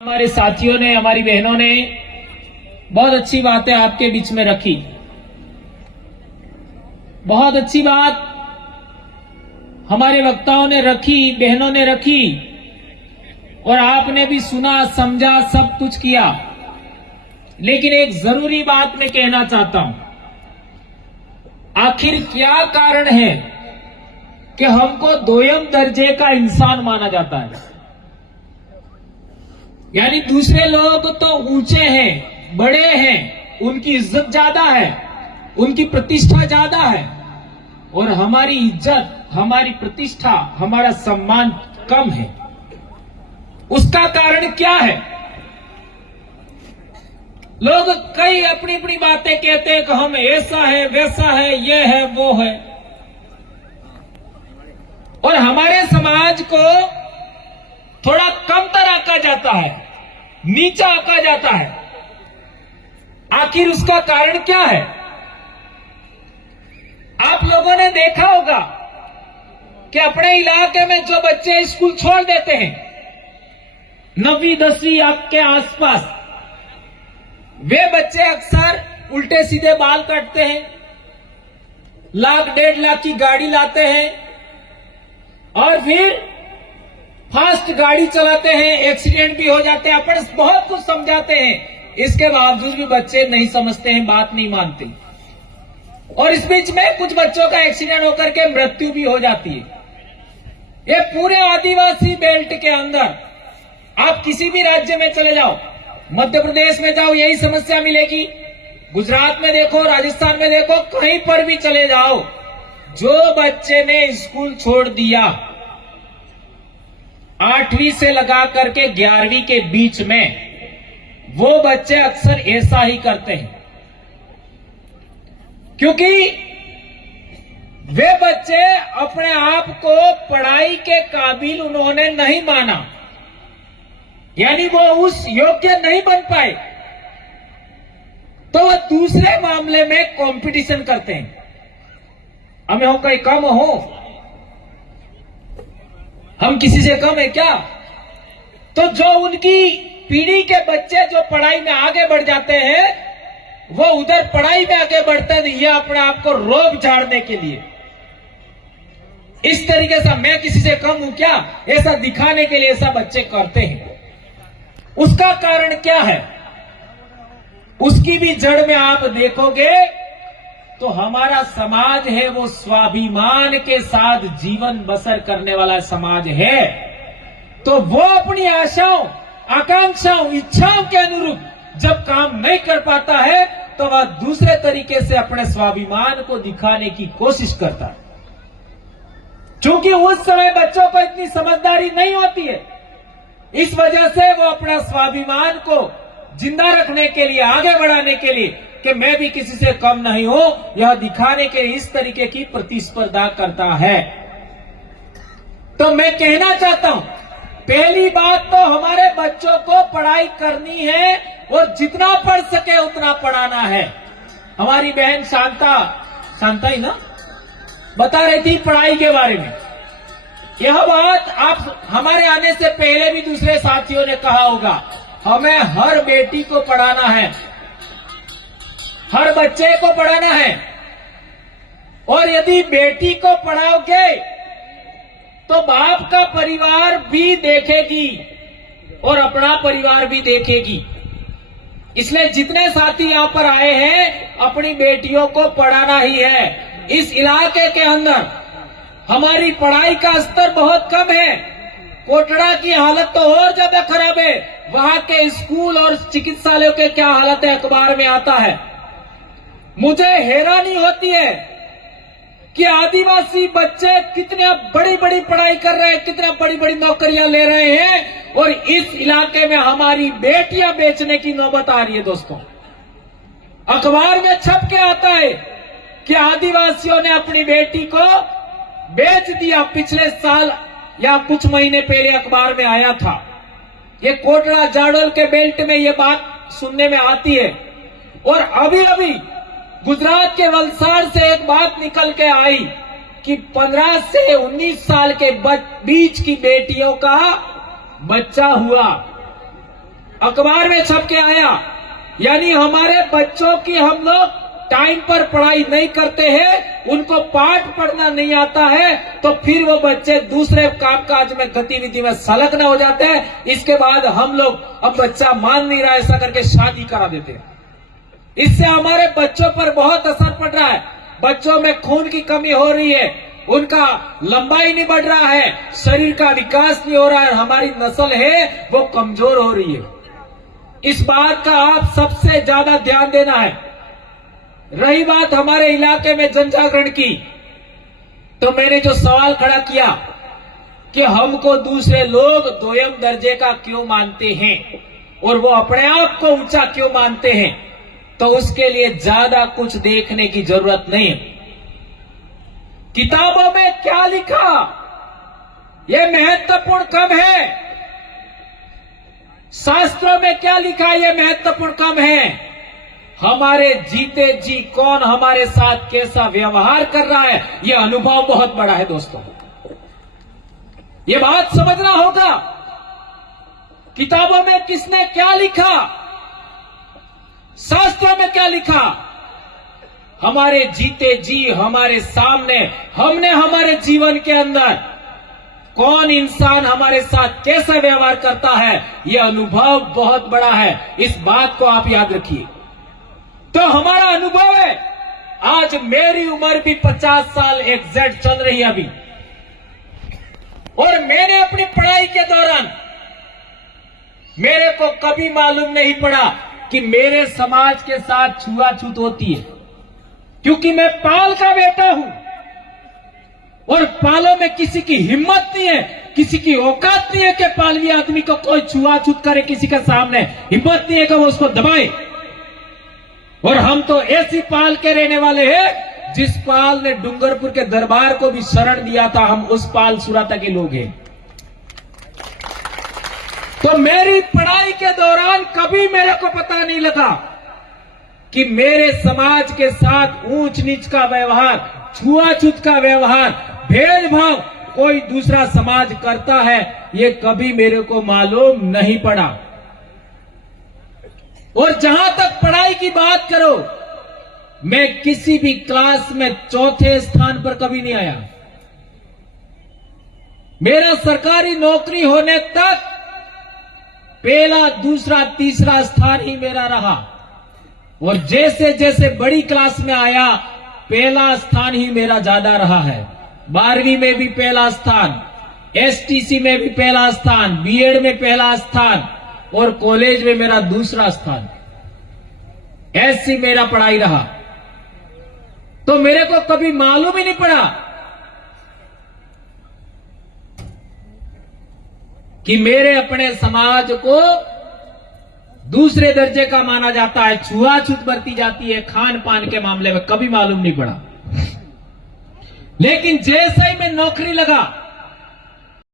हमारे साथियों ने, हमारी बहनों ने बहुत अच्छी बातें आपके बीच में रखी। बहुत अच्छी बात हमारे वक्ताओं ने रखी, बहनों ने रखी, और आपने भी सुना, समझा, सब कुछ किया। लेकिन एक जरूरी बात मैं कहना चाहता हूं, आखिर क्या कारण है कि हमको दोयम दर्जे का इंसान माना जाता है? यानी दूसरे लोग तो ऊंचे हैं, बड़े हैं, उनकी इज्जत ज्यादा है, उनकी प्रतिष्ठा ज्यादा है, और हमारी इज्जत, हमारी प्रतिष्ठा, हमारा सम्मान कम है। उसका कारण क्या है? लोग कई अपनी अपनी बातें कहते हैं कि हम ऐसा है, वैसा है, ये है, वो है, और हमारे समाज को थोड़ा कमतर आंका जाता है, नीचा आंका जाता है। आखिर उसका कारण क्या है? आप लोगों ने देखा होगा कि अपने इलाके में जो बच्चे स्कूल छोड़ देते हैं 9वीं 10वीं के आसपास, वे बच्चे अक्सर उल्टे सीधे बाल काटते हैं, 1 डेढ़ लाख की गाड़ी लाते हैं, और फिर फास्ट गाड़ी चलाते हैं, एक्सीडेंट भी हो जाते हैं। अपन बहुत कुछ समझाते हैं, इसके बावजूद भी बच्चे नहीं समझते हैं, बात नहीं मानते, और इस बीच में कुछ बच्चों का एक्सीडेंट होकर के मृत्यु भी हो जाती है। ये पूरे आदिवासी बेल्ट के अंदर आप किसी भी राज्य में चले जाओ, मध्य प्रदेश में जाओ, यही समस्या मिलेगी। गुजरात में देखो, राजस्थान में देखो, कहीं पर भी चले जाओ, जो बच्चे ने स्कूल छोड़ दिया 8वीं से लगा करके 11वीं के बीच में, वो बच्चे अक्सर ऐसा ही करते हैं, क्योंकि वे बच्चे अपने आप को पढ़ाई के काबिल उन्होंने नहीं माना, यानी वो उस योग्य नहीं बन पाए, तो वह दूसरे मामले में कंपटीशन करते हैं। हमें हो कहीं कम हो, हम किसी से कम है क्या? तो जो उनकी पीढ़ी के बच्चे जो पढ़ाई में आगे बढ़ जाते हैं, वो उधर पढ़ाई में आगे बढ़ते हैं, ये अपने आप को रोब झाड़ने के लिए, इस तरीके से मैं किसी से कम हूं क्या, ऐसा दिखाने के लिए ऐसा बच्चे करते हैं। उसका कारण क्या है? उसकी भी जड़ में आप देखोगे तो हमारा समाज है वो स्वाभिमान के साथ जीवन बसर करने वाला समाज है। तो वो अपनी आशाओं, आकांक्षाओं, इच्छाओं के अनुरूप जब काम नहीं कर पाता है, तो वह दूसरे तरीके से अपने स्वाभिमान को दिखाने की कोशिश करता है। क्योंकि उस समय बच्चों को इतनी समझदारी नहीं होती है, इस वजह से वो अपना स्वाभिमान को जिंदा रखने के लिए, आगे बढ़ाने के लिए कि मैं भी किसी से कम नहीं हूं, यह दिखाने के इस तरीके की प्रतिस्पर्धा करता है। तो मैं कहना चाहता हूं, पहली बात तो हमारे बच्चों को पढ़ाई करनी है, और जितना पढ़ सके उतना पढ़ाना है। हमारी बहन शांता ही ना बता रही थी पढ़ाई के बारे में। यह बात आप हमारे आने से पहले भी दूसरे साथियों ने कहा होगा, हमें हर बेटी को पढ़ाना है, हर बच्चे को पढ़ाना है, और यदि बेटी को पढ़ाओगे तो बाप का परिवार भी देखेगी और अपना परिवार भी देखेगी। इसलिए जितने साथी यहां पर आए हैं, अपनी बेटियों को पढ़ाना ही है। इस इलाके के अंदर हमारी पढ़ाई का स्तर बहुत कम है, कोटड़ा की हालत तो और ज्यादा खराब है। वहां के स्कूल और चिकित्सालयों के क्या हालत है, अखबार में आता है। मुझे हैरानी होती है कि आदिवासी बच्चे कितने बड़ी बड़ी पढ़ाई कर रहे हैं, कितने बड़ी बड़ी नौकरियां ले रहे हैं, और इस इलाके में हमारी बेटियां बेचने की नौबत आ रही है। दोस्तों, अखबार में छप के आता है कि आदिवासियों ने अपनी बेटी को बेच दिया। पिछले साल या कुछ महीने पहले अखबार में आया था। ये कोटड़ा जाडोल के बेल्ट में ये बात सुनने में आती है। और अभी अभी गुजरात के वलसाड़ से एक बात निकल के आई कि 15 से 19 साल के बीच की बेटियों का बच्चा हुआ। अखबार में छप के आया, यानी हमारे बच्चों की हम लोग टाइम पर पढ़ाई नहीं करते हैं, उनको पाठ पढ़ना नहीं आता है, तो फिर वो बच्चे दूसरे कामकाज में गतिविधि में संलग्न हो जाते हैं। इसके बाद हम लोग अब बच्चा मान नहीं रहा ऐसा करके शादी करा देते हैं। इससे हमारे बच्चों पर बहुत असर पड़ रहा है। बच्चों में खून की कमी हो रही है, उनका लंबाई नहीं बढ़ रहा है, शरीर का विकास नहीं हो रहा है, हमारी नस्ल है वो कमजोर हो रही है। इस बात का आप सबसे ज्यादा ध्यान देना है। रही बात हमारे इलाके में जनजागरण की, तो मैंने जो सवाल खड़ा किया कि हमको दूसरे लोग दोयम दर्जे का क्यों मानते हैं और वो अपने आप को ऊंचा क्यों मानते हैं, तो उसके लिए ज्यादा कुछ देखने की जरूरत नहीं है। किताबों में क्या लिखा ये महत्वपूर्ण कम है, शास्त्रों में क्या लिखा ये महत्वपूर्ण कम है। हमारे जीते जी कौन हमारे साथ कैसा व्यवहार कर रहा है, यह अनुभव बहुत बड़ा है दोस्तों। ये बात समझना होगा। किताबों में किसने क्या लिखा, शास्त्रों में क्या लिखा, हमारे जीते जी हमारे सामने हमने हमारे जीवन के अंदर कौन इंसान हमारे साथ कैसा व्यवहार करता है, यह अनुभव बहुत बड़ा है। इस बात को आप याद रखिए। तो हमारा अनुभव है, आज मेरी उम्र भी 50 साल एग्जैक्ट चल रही है अभी, और मैंने अपनी पढ़ाई के दौरान मेरे को कभी मालूम नहीं पड़ा कि मेरे समाज के साथ छुआछूत होती है, क्योंकि मैं पाल का बेटा हूं और पालों में किसी की हिम्मत नहीं है, किसी की औकात नहीं है कि पालवी आदमी को कोई छुआछूत करे, किसी के सामने हिम्मत नहीं है कि वो उसको दबाए। और हम तो ऐसी पाल के रहने वाले हैं जिस पाल ने डूंगरपुर के दरबार को भी शरण दिया था, हम उस पाल सुराता के लोग हैं। तो मेरी पढ़ाई के दौरान कभी मेरे को पता नहीं लगा कि मेरे समाज के साथ ऊंच नीच का व्यवहार, छुआछूत का व्यवहार, भेदभाव कोई दूसरा समाज करता है, ये कभी मेरे को मालूम नहीं पड़ा। और जहां तक पढ़ाई की बात करो, मैं किसी भी क्लास में चौथे स्थान पर कभी नहीं आया। मेरा सरकारी नौकरी होने तक पहला, दूसरा, तीसरा स्थान ही मेरा रहा, और जैसे जैसे बड़ी क्लास में आया पहला स्थान ही मेरा ज्यादा रहा है। 12वीं में भी पहला स्थान, एसटीसी में भी पहला स्थान, बीएड में पहला स्थान और कॉलेज में मेरा दूसरा स्थान। ऐसी मेरा पढ़ाई रहा। तो मेरे को कभी मालूम ही नहीं पड़ा कि मेरे अपने समाज को दूसरे दर्जे का माना जाता है, छुआछूत बरती जाती है खान पान के मामले में, कभी मालूम नहीं पड़ा। लेकिन जैसे ही मैं नौकरी लगा,